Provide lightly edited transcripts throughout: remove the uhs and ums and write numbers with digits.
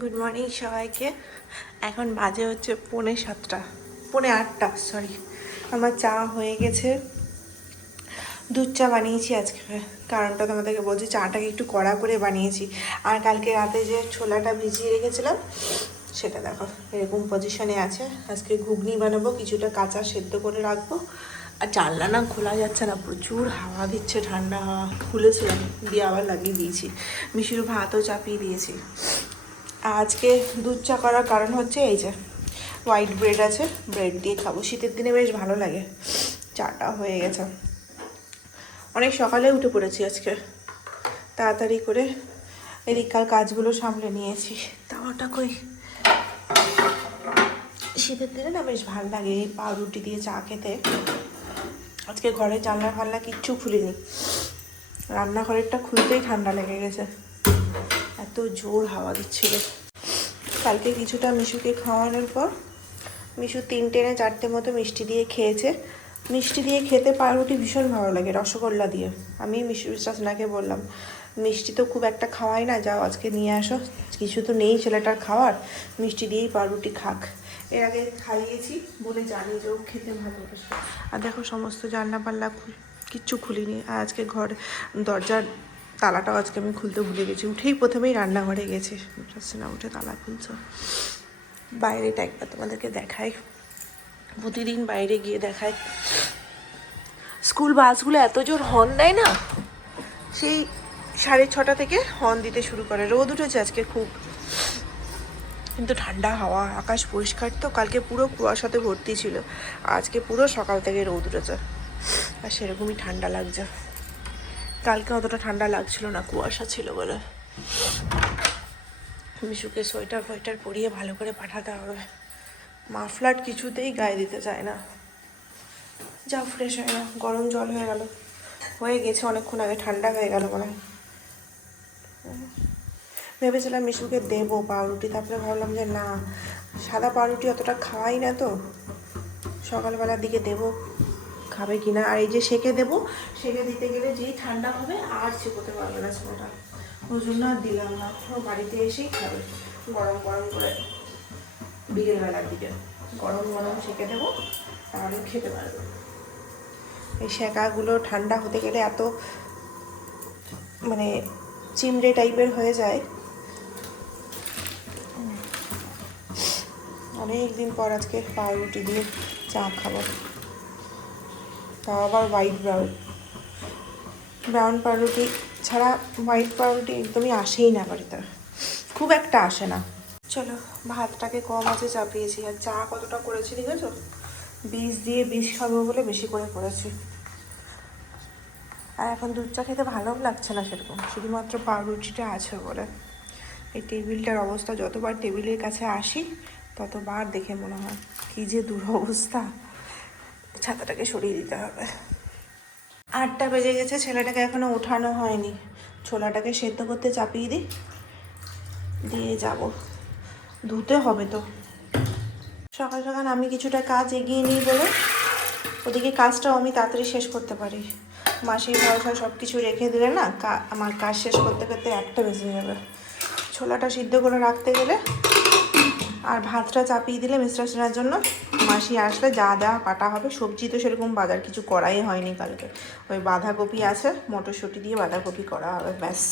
Good morning সবাইকে। এখন বাজে হচ্ছে 7:45, 8:30 সরি। আমার চা হয়ে গেছে, দুধ চা বানিয়েছি আজকে। কারণটা তোমাদেরকে বলছি, চাটাকে একটু কড়া করে বানিয়েছি। আর কালকে রাতে যে ছোলাটা ভিজিয়ে রেখেছিলাম সেটা দেখো এরকম পজিশনে আছে। আজকে ঘুগনি বানাবো, কিছুটা কাঁচা সেদ্ধ করে রাখবো। আর জানলা না খোলা যাচ্ছে না, প্রচুর হাওয়া দিচ্ছে, ঠান্ডা হাওয়া। খুলেছিলাম দিয়ে আবার লাগিয়ে দিয়েছি। মিশুর ভাতও চাপিয়ে দিয়েছি। আজকে দুধ চা করার কারণ হচ্ছে এই যে হোয়াইট ব্রেড আছে, ব্রেড দিয়ে খাবো। শীতের দিনে বেশ ভালো লাগে। চাটা হয়ে গেছে, অনেক সকালে উঠে পড়েছি আজকে তাড়াতাড়ি করে। এদিককার কাজগুলো সামলে নিয়েছি। তাওয়াটা কই, শীতের দিনে না বেশ ভালো লাগে এই পাউরুটি দিয়ে চা খেতে। আজকে ঘরে জানলা ফাল্লা কিচ্ছু খুলিনি, রান্নাঘরেরটা খুলতেই ঠান্ডা লেগে গেছে, এত জোর হাওয়া দিচ্ছিল। কালকে কিছুটা মিশুকে খাওয়ানোর পর মিশু 3টে না 4টে মতো মিষ্টি দিয়ে খেয়েছে। মিষ্টি দিয়ে খেতে পাউরুটি ভীষণ ভালো লাগে, রসগোল্লা দিয়ে। আমি মিশু শাসনাকে বললাম, মিষ্টি তো খুব একটা খাওয়াই না, যাও আজকে নিয়ে আসো, কিছু তো নেই ছেলেটার খাওয়ার, মিষ্টি দিয়েই পাউরুটি খাক। এর আগে খাইয়েছি বলে জানি যে ও খেতে ভালোবাসে। আর দেখো সমস্ত জানলা পাল্লা কিচ্ছু খুলিনি। আর আজকে ঘর দরজার তালাটাও আজকে আমি খুলতে ভুলে গেছি। উঠেই প্রথমেই রান্নাঘরে গেছি, না উঠে তালা খুলছো। বাইরেটা একবার তোমাদেরকে দেখাই, প্রতিদিন বাইরে গিয়ে দেখাই। স্কুল বাসগুলো এত জোর হর্ন দেয় না, সেই 6:30 থেকে হর্ন দিতে শুরু করে। রোদ উঠেছে আজকে খুব, কিন্তু ঠান্ডা হাওয়া, আকাশ পরিষ্কার তো। কালকে পুরো কুয়াশাতে ভর্তি ছিল, আজকে পুরো সকাল থেকে রোদ উঠেছে আর সেরকমই ঠান্ডা লাগছে। কালকে অতটা ঠান্ডা লাগছিল না, কুয়াশা ছিল বলে। মিশুকে সোয়েটার ফোয়েটার পরিয়ে ভালো করে পাঠাতে হবে। মাফলার কিছুতেই গায়ে দিতে চায় না। যাও ফ্রেশ হয়ে না, গরম জল হয়ে গেল, হয়ে গেছে অনেকক্ষণ আগে, ঠান্ডা হয়ে গেল মনে হয়। ভেবেছিলাম মিশুকে দেবো পাউরুটি, তারপরে ভাবলাম যে না, সাদা পাউরুটি অতটা খাওয়াই না তো, সকালবেলার দিকে দেবো খাবে কিনা। আর এই যে সেকে দেবো, সেকে দিতে গেলে যেই ঠান্ডা হবে আর সেকোতে পারবে না ছেলেটা, ওই জন্য আর দিলাম না। ও বাড়িতে এসেই খাবে গরম গরম করে, বিকেলবেলার দিকে গরম গরম সেকে দেবো, তাহলে খেতে পারবে। এই সেকাগুলো ঠান্ডা হতে গেলে এত মানে চিমড়ে টাইপের হয়ে যায়। অনেক দিন পর আজকে পাউরুটি দিয়ে চা খাবো, তাও আবার হোয়াইট ব্রাউন। ব্রাউন পাউরুটি ছাড়া হোয়াইট পাউরুটি একদমই আসেই না বাড়িতে, খুব একটা আসে না। চলো, ভাতটাকে কম আছে চাপিয়েছি। আর চা কতটা করেছি দেখেছো, বীজ দিয়ে বীজ খাবো বলে বেশি করে করেছি। আর এখন দুধ চা খেতে ভালোও লাগছে না সেরকম, শুধুমাত্র পাউরুটিটা আছে বলে। এই টেবিলটার অবস্থা, যতবার টেবিলের কাছে আসি ততবার দেখে মনে হয় কী যে দুরবস্থা। ছাতাটাকে সরিয়ে দিতে হবে। 8টা বেজে গেছে, ছেলেটাকে এখনও ওঠানো হয়নি। ছোলাটাকে সেদ্ধ করতে চাপিয়ে দিই, দিয়ে যাব। ধুতে হবে তো। সকাল সকাল আমি কিছুটা কাজ এগিয়ে নিই বলে ওদিকে কাজটাও আমি তাড়াতাড়ি শেষ করতে পারি। মাসির ভরসা সব কিছু রেখে দিলে না, আমার কাজ শেষ করতে করতে 1টা বেজে যাবে। ছোলাটা সিদ্ধ করে রাখতে গেলে আর ভাতটা চাপিয়ে দিলে মিশ্রাসনের জন্য, মাসি আসলে যা দেওয়া কাটা হবে। সবজি তো সেরকম বাজার কিছু করাই হয়নি কালকে, ওই বাঁধাকপি আছে, মটরশুঁটি দিয়ে বাঁধাকপি করা হবে, ব্যাস।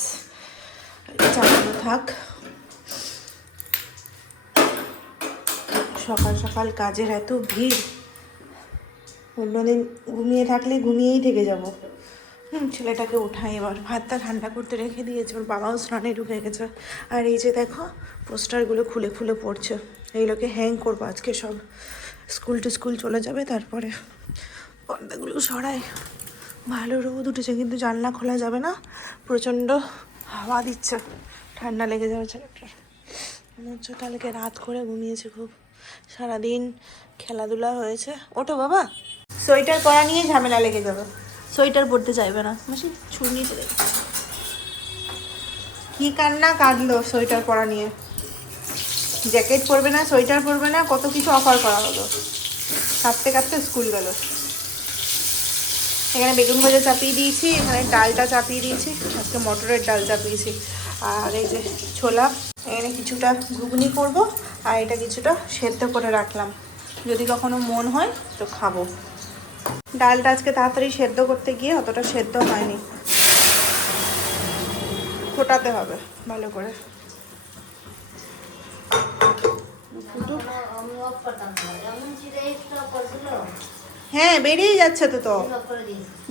চালানো থাক। সকাল সকাল কাজের এত ভিড়, অন্যদিন ঘুমিয়ে থাকলে ঘুমিয়েই থেকে যাব। ছেলেটাকে উঠাই এবার। ভাতটা ঠান্ডা করতে রেখে দিয়েছে, ওর বাবাও স্নানে ঢুকে গেছে। আর এই যে দেখো পোস্টারগুলো খুলে খুলে পড়ছে, এইগুলোকে হ্যাং করবো আজকে সব। স্কুল টু স্কুল চলে যাবে, তারপরে পর্দাগুলো সরাই। ভালো রোদ উঠেছে, কিন্তু জানলা খোলা যাবে না, প্রচণ্ড হাওয়া দিচ্ছে, ঠান্ডা লেগে যাবে ছেলেটার। মনে হচ্ছে কালকে রাত করে ঘুমিয়েছে খুব, সারাদিন খেলাধুলা হয়েছে। ওঠো বাবা, সোয়েটার পরা নিয়ে ঝামেলা লেগে যাবে। সোয়েটার পরতে চাইবে না, মাসি ছুড়িয়ে চলে গেছে। কি কান্না কাঁদলো সোয়েটার পরা নিয়ে, জ্যাকেট পরবে না, সোয়েটার পরবে না, কত কিছু অফার করা হলো। কাঁদতে কাঁদতে স্কুল গেল। এখানে বেগুন ভাজা চাপিয়ে দিয়েছি, এখানে ডালটা চাপিয়ে দিয়েছি, আজকে মটরের ডাল চাপিয়েছি। আর এই যে ছোলা এখানে কিছুটা ঘুগনি করব, আর এটা কিছুটা সেদ্ধ করে রাখলাম, যদি কখনো মন হয় তো খাবো। ডালটা আজকে তাড়াতাড়ি সেদ্ধ করতে গিয়ে অতটা সেদ্ধ হয়নি, ফোটাতে হবে ভালো করে। হ্যাঁ বেরিয়ে যাচ্ছে তো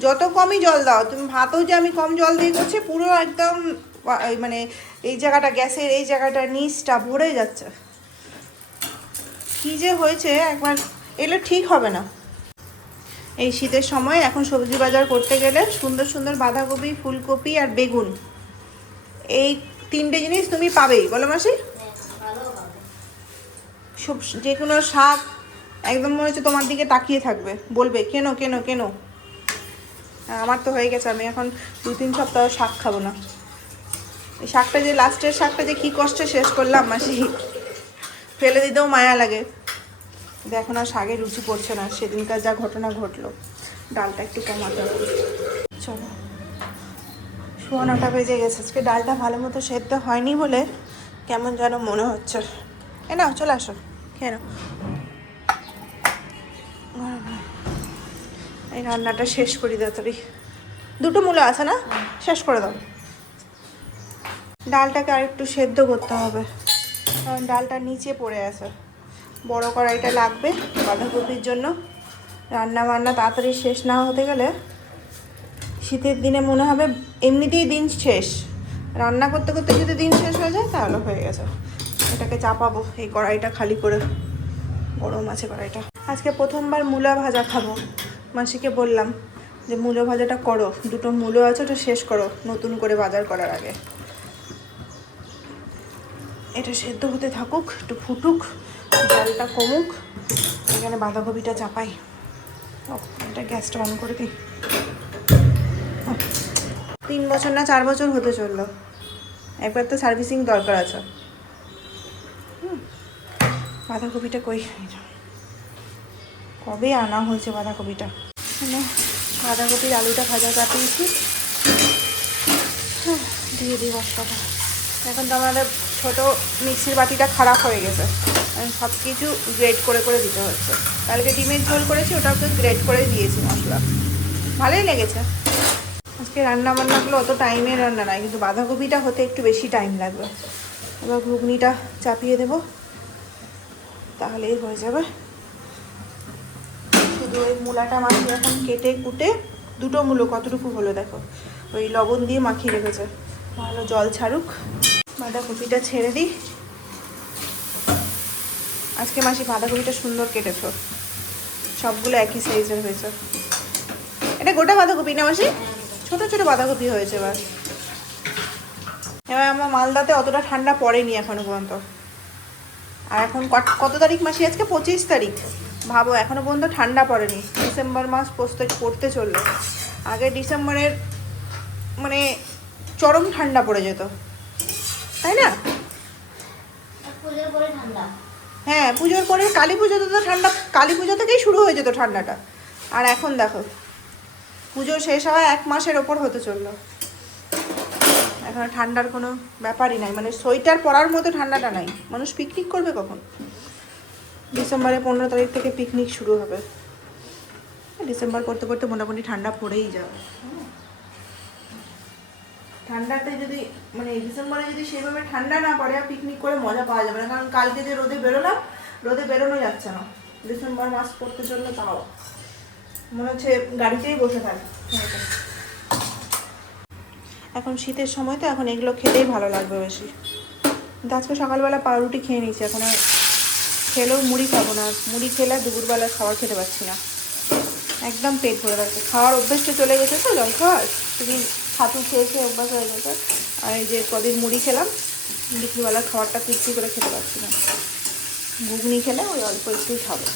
যত কমই জল দাও তুমি। ভাতও যে আমি কম জল দিয়ে করছি, পুরো একদম মানে এই জায়গাটা, গ্যাসের এই জায়গাটা নিচটা ভরে যাচ্ছে। কী যে হয়েছে, একবার এলে ঠিক হবে না। এই শীতের সময় এখন সবজি বাজার করতে গেলে সুন্দর সুন্দর বাঁধাকপি, ফুলকপি আর বেগুন, এই 3টে জিনিস তুমি পাবেই, বলো মাসি? সব যে কোনো শাক একদম মনে হচ্ছে তোমার দিকে তাকিয়ে থাকবে, বলবে কেন কেন কেন। আমার তো হয়ে গেছে, আমি এখন 2-3 সপ্তাহ শাক খাবো না। এই শাকটা যে লাস্টের শাকটা যে কী কষ্টে শেষ করলাম মাসি, ফেলে দিতেও মায়া লাগে। এখন আর শাকের রুচি পড়ছে না, সেদিনকার যা ঘটনা ঘটলো। ডালটা একটু কমাতে হবে। চলো 9:15 বেজে গেছে, আজকে ডালটা ভালো মতো সেদ্ধ হয়নি বলে কেমন যেন মনে হচ্ছে। এ নাও চলে আসো, খেয়ে নাও। এই রান্নাটা শেষ করি তাড়াতাড়ি। 2টো মূলো আছে না, শেষ করে দাও। ডালটাকে আর একটু সেদ্ধ করতে হবে, কারণ ডালটা নিচে পড়ে আছে। বড় কড়াইটা লাগবে বাঁধাকপির জন্য। রান্না বান্না তাড়াতাড়ি শেষ না হতে গেলে শীতের দিনে মনে হবে এমনিতেই দিন শেষ, রান্না করতে করতে যদি দিন শেষ হয়ে যায় তাহলে হয়ে গেছে। এটাকে চাপাবো, এই কড়াইটা খালি করে, গরম আছে কড়াইটা। আজকে প্রথমবার মূলা ভাজা খাবো। মাসিকে বললাম যে মূলো ভাজাটা করো, 2টো মূলো আছে ওটা শেষ করো নতুন করে বাজার করার আগে। এটা সেদ্ধ হতে থাকুক, একটু ফুটুক, জলটা কমুক। এখানে বাঁধাকপিটা চাপাই। এটা গ্যাসটা অন করে দিই। 3 বছর না 4 বছর হতে চললো, একবার তো সার্ভিসিং দরকার আছে। বাঁধাকপিটা কই, কবে আনা হয়েছে বাঁধাকপিটা? মানে বাঁধাকপির আলুটা ভাজা কাটিয়েছি, দিয়ে দিই মশলাটা। এখন তো আমাদের ছোটো মিক্সির বাটিটা খারাপ হয়ে গেছে, সব কিছু গ্রেড করে করে দিতে হচ্ছে। কালকে ডিমের ঝোল করেছি, ওটাকে গ্রেড করে দিয়েছি মশলা, ভালোই লেগেছে। আজকে রান্না বান্নাগুলো অত টাইমের রান্না নয়, কিন্তু বাঁধাকপিটা হতে একটু বেশি টাইম লাগবে। এবার ঘুগনিটা চাপিয়ে দেবো, তাহলেই হয়ে যাবে। শুধু ওই মূলাটা মাখিয়ে এখন কেটে কুটে, 2টো মূলো কতটুকু হলো দেখো, ওই লবণ দিয়ে মাখিয়ে রেখেছে, ভালো জল ছাড়ুক। বাঁধাকপিটা ছেড়ে দিই। আজকে মাসি বাঁধাকপিটা সুন্দর কেটেছ, সবগুলো একই সাইজের হয়েছে। এটা গোটা বাঁধাকপি না মাসি? ছোটো ছোটো বাঁধাকপি হয়েছে। এবার আমার মালদাতে অতটা ঠান্ডা পড়েনি এখনো পর্যন্ত। আর এখন কত তারিখ মাসি? আজকে 25 তারিখ। ভাবো এখনো পর্যন্ত ঠান্ডা পড়েনি, ডিসেম্বর মাস পড়তে চললো। আগে ডিসেম্বরের মানে চরম ঠান্ডা পড়ে যেত, তাই না? হ্যাঁ পুজোর পরে কালী পুজোতে তো ঠান্ডা, কালী পুজো থেকেই শুরু হয়ে যেত ঠান্ডাটা। আর এখন দেখো পুজো শেষ হওয়া 1 মাসের ওপর হতে চললো, এখন ঠান্ডার কোনো ব্যাপারই নাই, মানে সোয়েটার পরার মতো ঠান্ডাটা নাই। মানুষ পিকনিক করবে কখন? ডিসেম্বরে 15 তারিখ থেকে পিকনিক শুরু হবে। ডিসেম্বর করতে করতে মোটামুটি ঠান্ডা পড়েই যাবে। ঠান্ডাতে যদি মানে ডিসেম্বরে যদি সেভাবে ঠান্ডা না পড়ে, পিকনিক করে মজা পাওয়া যাবে না। কারণ কালকে যে রোদে বেরোলাম, রোদে বেরোনো যাচ্ছে না। ডিসেম্বর মাস পড়তে চললে তাও মনে হচ্ছে গাড়িতেই বসে থাকে। এখন শীতের সময় তো এখন এগুলো খেতেই ভালো লাগবে বেশি। কিন্তু আজকে সকালবেলা পাউরুটি খেয়ে নিয়েছি, এখন আর খেলেও মুড়ি খাবো না। মুড়ি খেলে দুপুরবেলা খাবার খেতে পারছি না, একদম পেট ভরে থাকছে। খাওয়ার অভ্যেসটা চলে গেছে তো, জল খাওয়ার সেদিন ছাতু খেয়ে খেয়ে অভ্যাস হয়ে গেছে। আর এই যে কদিন মুড়ি খেলাম, দুপুরবেলা খাবারটা তৃপ্তি করে খেতে পারছি না। ঘুগনি খেলে ওই অল্প একটুই খাবো।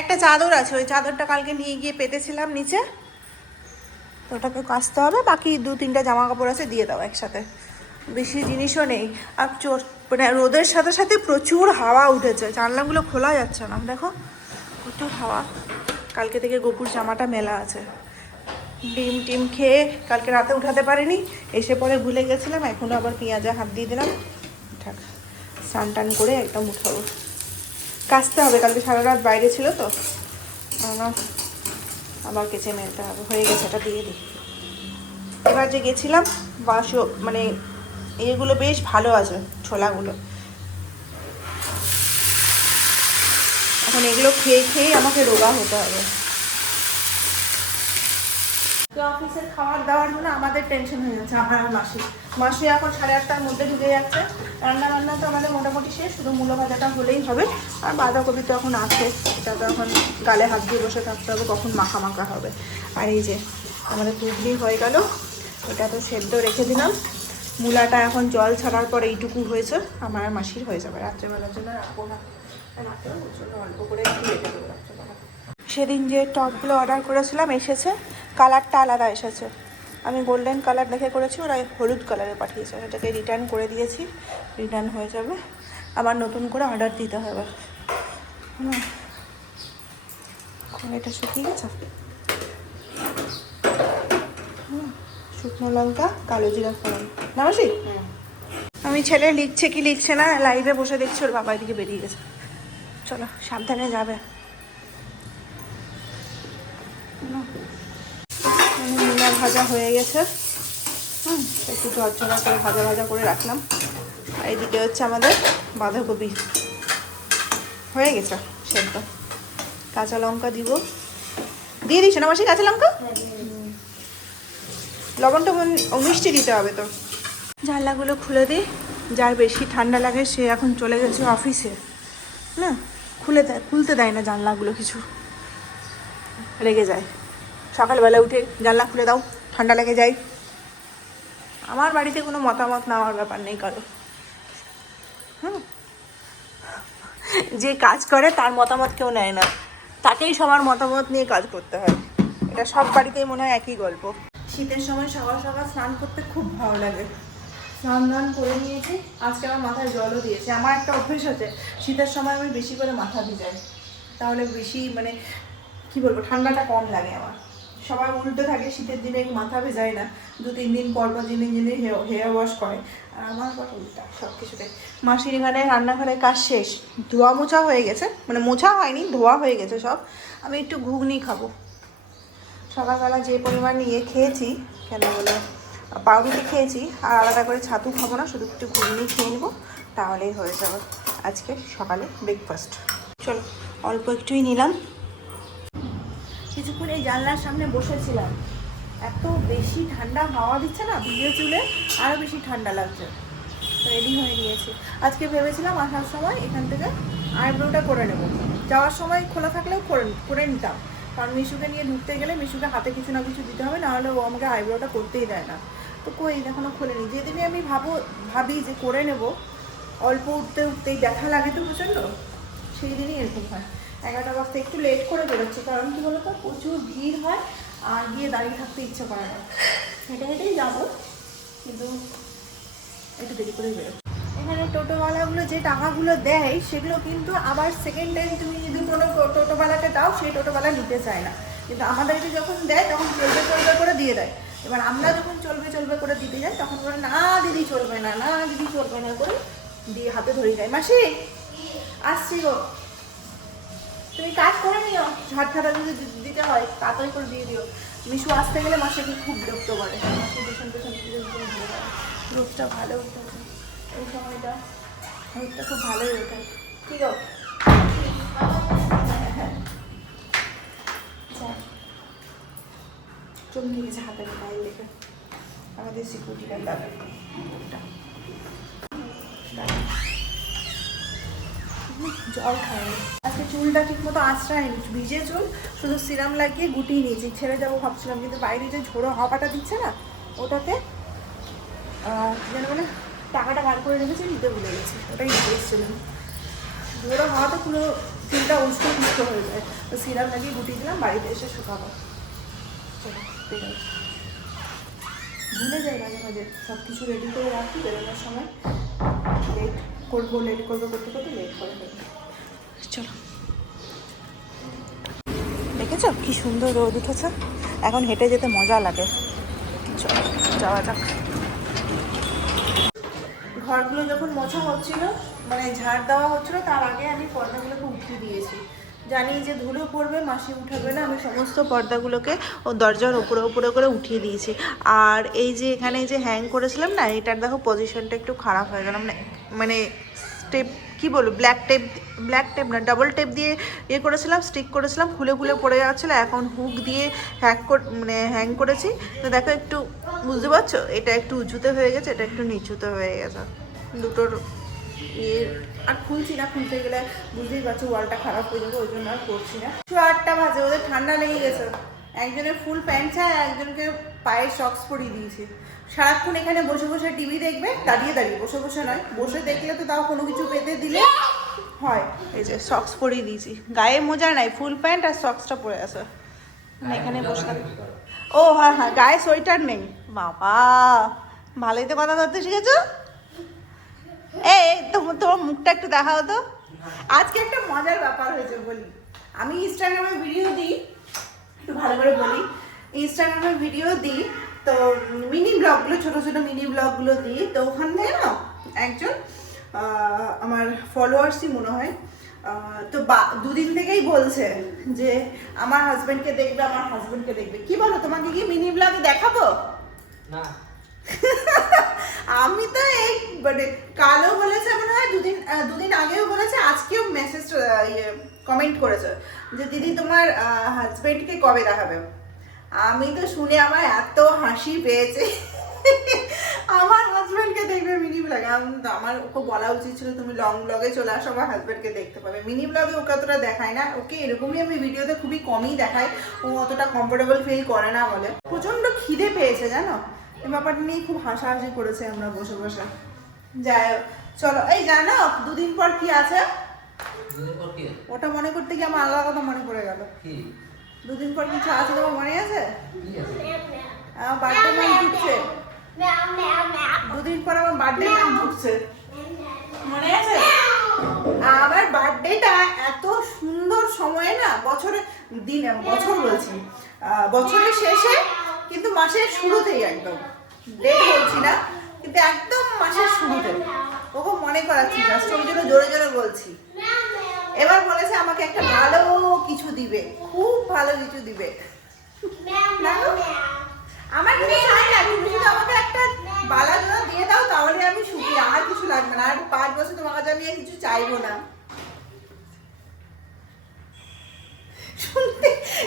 একটা চাদর আছে, ওই চাদরটা কালকে নিয়ে গিয়ে পেতেছিলাম নিচে, তো ওটাকে কাচতে হবে। বাকি 2-3টা জামা কাপড় আছে, দিয়ে দাও একসাথে, বেশি জিনিসও নেই। আর মানে রোদের সাথে সাথে প্রচুর হাওয়া উঠেছে, জানলাগুলো খোলা যাচ্ছে না, দেখো প্রচুর হাওয়া। কালকে থেকে গোপুর জামাটা মেলা আছে। ডিম টিম খেয়ে কালকে রাতে উঠাতে পারিনি, এসে পরে ভুলে গেছিলাম, এখনও আবার পেঁয়াজে হাত দিয়ে দিলাম। থাক, স্নান টান করে একদম উঠাবো। কাচতে হবে, কালকে সারা রাত বাইরে ছিল তো, আবার কেচে মেলতে হবে। হয়ে গেছে, এটা দিয়ে দিই। এবার যে গেছিলাম বাসো মানে এগুলো বেশ ভালো আছে, ছোলাগুলো। এখন এগুলো খেয়ে খেয়ে আমাকে রোগা হতে হবে। তো অফিসের খাবার দাবার জন্য আমাদের টেনশন হয়ে যাচ্ছে, আমার আর মাসি এখন 8:30টার মধ্যে ঢুকে যাচ্ছে। রান্না তো আমাদের মোটামুটি শেষ, শুধু মূলো ভাজাটা হলেই হবে। আর বাঁধাকপি তো এখন আছে, এটা তো এখন গালে হাত দিয়ে বসে থাকতে হবে, কখন মাখা মাখা হবে। আর এই যে আমাদের ঘুগনি হয়ে গেল, এটা তো সেদ্ধ রেখে দিলাম। মূলাটা এখন জল ছাড়ার পরে এইটুকু হয়েছে, আমার আর মাসির হয়ে যাবে। রাত্রেবেলার জন্য রাখবো না, অল্প করে রেখে দেবো রাত্রেবেলা। সেদিন যে টপগুলো অর্ডার করেছিলাম এসেছে, কালারটা আলাদা এসেছে। আমি গোল্ডেন কালার দেখে করেছি, ওরা হলুদ কালারে পাঠিয়েছে। এটাকে রিটার্ন করে দিয়েছি, রিটার্ন হয়ে যাবে। আবার নতুন করে অর্ডার দিতে হবে। এটা শুকিয়ে গেছে। শুকনো লঙ্কা, কালো জিরা ফোড়ন না মাসি? আমি ছেলে লিখছে কি লিখছে না লাইভে বসে দেখছি, ওর বাবা এদিকে বেরিয়ে গেছে। চলো সাবধানে যাবে। মূলা ভাজা হয়ে গেছে, একটু ঝরঝরা করে ভাজা করে রাখলাম। আর এদিকে হচ্ছে আমাদের বাঁধাকপি হয়ে গেছে সেদ্ধ। কাঁচা লঙ্কা দিব, দিয়ে দিচ্ছ না মাসি কাঁচা লঙ্কা? লবণটা মিষ্টি দিতে হবে তো। জানলাগুলো খুলে দিই, যার বেশি ঠান্ডা লাগে সে এখন চলে গেছে অফিসে, না খুলতে দেয় না জানলাগুলো, কিছু রেগে যায়। সকালবেলা উঠে জানলা খুলে দাও, ঠান্ডা লেগে যায়। আমার বাড়িতে কোনো মতামত নেওয়ার ব্যাপার নেই কারো। যে কাজ করে তার মতামত কেউ নেয় না, তাকেই সবার মতামত নিয়ে কাজ করতে হয়। এটা সব বাড়িতেই মনে হয় একই গল্প। শীতের সময় সকাল সকাল স্নান করতে খুব ভালো লাগে। স্নান করে নিয়েছি, আজকে আমার মাথায় জলও দিয়েছে। আমার একটা অভ্যেস আছে, শীতের সময় আমি বেশি করে মাথা ভিজাই, তাহলে বেশি মানে কি বলবো, ঠান্ডাটা কম লাগে আমার। সবাই উল্টো থাকে, শীতের দিনে মাথা ভেজায় না, 2-3 দিন পর যিনি হেয়ার ওয়াশ করে। আর আমার আবার উল্টা সব কিছুতে। মাসির এখানে রান্নাঘরে কাজ শেষ, ধোয়া মোছা হয়ে গেছে, মানে মোছা হয়নি, ধোয়া হয়ে গেছে সব। আমি একটু ঘুগনি খাবো। সকালবেলা যে পরিমাণ ইয়ে খেয়েছি, কেন বলে পাউরুটি খেয়েছি, আর আলাদা করে ছাতু খাবো না, শুধু একটু ঘুগনি খেয়ে নেবো, তাহলেই হয়ে যাবে আজকে সকালে ব্রেকফাস্ট। চলো অল্প একটুই নিলাম। কিছুক্ষণ এই জানলার সামনে বসেছিলাম, এত বেশি ঠান্ডা হাওয়া দিচ্ছে না, ভিজে চুলে আরও বেশি ঠান্ডা লাগছে। রেডি হয়ে নিয়েছি। আজকে ভেবেছিলাম আসার সময় এখান থেকে আইব্রোটা করে নেব, যাওয়ার সময় খোলা থাকলেও করে নিতাম, কারণ মিশুকে নিয়ে ঢুকতে গেলে মিশুকে হাতে কিছু না কিছু দিতে হবে, নাহলে ও আমাকে আইব্রোটা করতেই দেয় না। তো কই এখনও খোলেনি। যেদিনই আমি ভাবি যে করে নেব, অল্প উঠতেই দেখা লাগে তো প্রচণ্ড, সেই দিনই এরকম হয়। 11টা বাজতে একটু লেট করে বেরোচ্ছে, কারণ কি বলতো প্রচুর ভিড় হয়, আর গিয়ে দাঁড়িয়ে থাকতে ইচ্ছে করে না। হেঁটেই যাবো, কিন্তু একটু দেরি করেই বেরোচ্ছে। এখানে টোটোওয়ালাগুলো যে টাকাগুলো দেয় সেগুলো কিন্তু আবার সেকেন্ড টাইম তুমি যদি কোনো টোটোওয়ালাকে দাও, সেই টোটোওয়ালা নিতে চায় না। কিন্তু আমাদেরকে যখন দেয় তখন চলবে করে দিয়ে দেয়। এবার আমরা যখন চলবে করে দিতে যাই, তখন বলে না দিদি চলবে না, না দিদি চলবে না করে দিয়ে হাতে ধরে যায়। মাসি আসছি গো, তুমি কাজ করে নিও, ঝাড় যদি দিতে হয় তাড়াতাড়ি করে দিয়ে দিও। মিশু আসতে গেলে মাসিকে খুব বিরক্ত করে, মাসি পেছন রোদটা ভালো উঠেছে এই সময়টা, রোদটা খুব ভালোই ওঠে। ঠিক আছে, চমকে গেছে হাতের গায়ে দেখে আমাদের সিকিউরিটি গার্ড দাদা। জল খায়নি আজকে, চুলটা ঠিক মতো আঁচড়ায়নি, ভিজে চুল, শুধু সিরাম লাগিয়ে গুটিয়ে নিয়েছি। ছেড়ে যাবো ভাবছিলাম, কিন্তু বাইরে যে ঝোড়ো হাওয়াটা দিচ্ছে না, ওটাতে যেন মানে টাকাটা বার করে রেখেছি, নিতে ভুলে গেছি, ওটাই নিতে এসেছিলাম। ঝোড়ো হাওয়াতে পুরো চুলটা উষ্ণ হয়ে যায়, তো সিরাম লাগিয়ে গুটিয়ে দিলাম, বাড়িতে এসে শুকাবো। চলো বেরোই, ভুলে যাই মাঝে মাঝে, সব কিছু রেডি করে রাখি, বেরোনোর সময় লেট করবো করতে লেট করে ফেলবো। চলো, দেখেছো কি সুন্দর রোদ উঠেছে, এখন হেঁটে যেতে মজা লাগে। চলো যাওয়া যাক। ঘরগুলো যখন মোছা হচ্ছিল, মানে ঝাড় দেওয়া হচ্ছিল, তার আগে আমি পর্দাগুলোকে উঠিয়ে দিয়েছি। জানি যে ধুলো পড়বে, মাসি উঠাবে না, আমি সমস্ত পর্দাগুলোকে ও দরজার উপরে উপরে করে উঠিয়ে দিয়েছি। আর এই যে এখানে যে হ্যাং করেছিলাম না, এটার দেখো পজিশনটা একটু খারাপ হয়ে গেল, মানে স্টেপ কি বলবো, ব্ল্যাক টেপ না, ডাবল টেপ দিয়ে ইয়ে করেছিলাম, স্টিক করেছিলাম, খুলে খুলে পড়ে যাচ্ছিলো। এখন হুক দিয়ে হ্যাং করেছি। তো দেখো একটু বুঝতে পারছো, এটা একটু উঁচুতে হয়ে গেছে, এটা একটু নিচুতে হয়ে গেছে, দুটোর ইয়ে। আর খুলছি না, খুলতে গেলে বুঝতেই পারছো ওয়ালটা খারাপ হয়ে যাবে, ওই জন্য আর করছি না। 8টা বাজে, ওদের ঠান্ডা লেগে গেছে। একজনের ফুল প্যান্ট চায়, একজনকে পায়ে সক্স পরিয়ে দিয়েছি। সারাক্ষণ এখানে বসে বসে টিভি দেখবে, দাঁড়িয়ে দাঁড়িয়ে, বসে বসে নয়, বসে দেখলে তো তাও কোনো কিছু পেতে দিলে হয়। এই যে সক্স পরিয়ে দিয়েছি, গায়ে মোজা নাই, ফুল প্যান্ট আর সক্সটা পরে আছে, এখানে বসে। ও হ্যাঁ হ্যাঁ, গায়ে সোয়েটার নেই। বাবা ভালোই তো কথা ধরতে শিখেছো। এই তোমার মুখটা একটু দেখাও তো। আজকে একটা মজার ব্যাপার হয়েছে বলি। আমি ইনস্টাগ্রামে ভিডিও দিই, একটু ভালো করে বলি, ইনস্টাগ্রামে ভিডিও দিই, তো মিনি ব্লগগুলো, ছোটো ছোটো মিনি ব্লগগুলো দিই। তো ওখান থেকে না একজন আমার ফলোয়ার্সই মনে হয়, তো দুদিন থেকেই বলছে যে আমার হাজবেন্ডকে দেখবে, আমার হাজবেন্ডকে দেখবে। কি বলো, তোমাকে কি মিনি ব্লগে দেখাবো? না। আমি তো এই মানে কালও বলেছে মনে হয়, দুদিন আগেও বলেছে, আজকেও মেসেজ কমেন্ট করেছে যে দিদি তোমার হাজবেন্ডকে কবে দেখাবে। আমি তো শুনে আমার এত হাসি পেয়েছে। আমার হাজবেন্ডকে দেখবে মিনি ব্লগে। আমার ওকে বলা উচিত ছিল তুমি লং ব্লগে চলে আসো, আমার হাজবেন্ডকে দেখতে পাবে। মিনি ব্লগে ওকে অতটা দেখায় না, ওকে এরকমই আমি ভিডিওতে খুবই কমই দেখাই, ও অতটা কমফোর্টেবল ফিল করে না বলে। প্রচন্ড খিদে পেয়েছে জানো, এই ব্যাপারটা নিয়ে খুব হাসাহাসি করেছে আমরা বসে বসে। যাই হোক, চলো। এই জানো দুদিন পর কি আছে? ওটা মনে করতে গিয়ে আমার আলাদা কথা মনে পড়ে গেল। দুদিন পর কিছু আছে, তোমার মনে আছে? আমার বার্থডে ম্যান ঢুকছে, দুদিন পর আমার বার্থডে ম্যান ঢুকছে, মনে আছে? আমার বার্থডেটা এত সুন্দর সময়ে না, বছর বলছি, বছরের শেষে, কিন্তু মাসের শুরুতেই, একদম ডেট বলছি না, কিন্তু একদম মাসের শুরুতে। ওকে মনে করাচ্ছি, জাস্ট ওই জন্য জোরে জোরে বলছি। এবার বলেছে আমাকে একটা ভালো কিছু দিবে, খুব ভালো কিছু দিবে। আমার কিছু চাই না, তুমি শুধু আমাকে একটা বালা জোড়া দিয়ে দাও, তাহলে আমি সুখী, আর কিছু লাগবে না। আর 5 বছর তোমার কাছে আমি আর কিছু চাইবো না।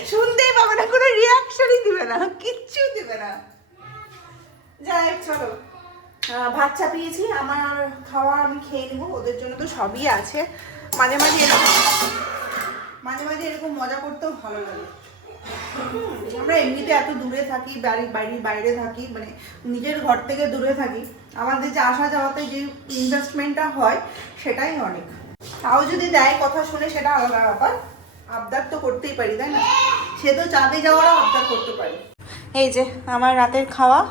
শুনতেই পাবে না, কোনো রিয়াকশনই দিবে না, কিচ্ছু দিবে না। যাই হোক, চলো ভাত চাপিয়েছি, আমার খাওয়া আমি খেয়ে নেবো, ওদের জন্য তো সবই আছে। মাঝে মাঝে এরকম মজা করতেও ভালো লাগে। আমরা এমনিতে এত দূরে থাকি, বাড়ির বাইরে থাকি, মানে নিজের ঘর থেকে দূরে থাকি, আমাদের যে আসা যাওয়াতে যে ইনভেস্টমেন্টটা হয় সেটাই অনেক। তাও যদি দেয় কথা শুনে, সেটা আলাদা ব্যাপার। আবদার তো করতেই পারি, তাই না? সে তো চাঁদে যাওয়ারও আবদার করতে পারি। এই যে আমার রাতের খাওয়া,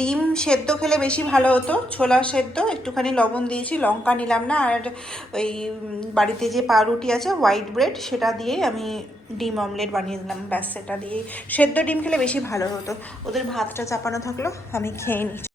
ডিম সেদ্ধ খেলে বেশি ভালো হতো, ছোলা সেদ্ধ, একটুখানি লবণ দিয়েছি, লঙ্কা নিলাম না, আর ওই বাড়িতে যে পাউরুটি আছে হোয়াইট ব্রেড, সেটা দিয়ে আমি ডিম অমলেট বানিয়ে দিলাম, ব্যাস। সেটা দিয়ে সেদ্ধ ডিম খেলে বেশি ভালো হতো। ওদের ভাতটা চাপানো থাকলো, আমি খেয়ে নিই।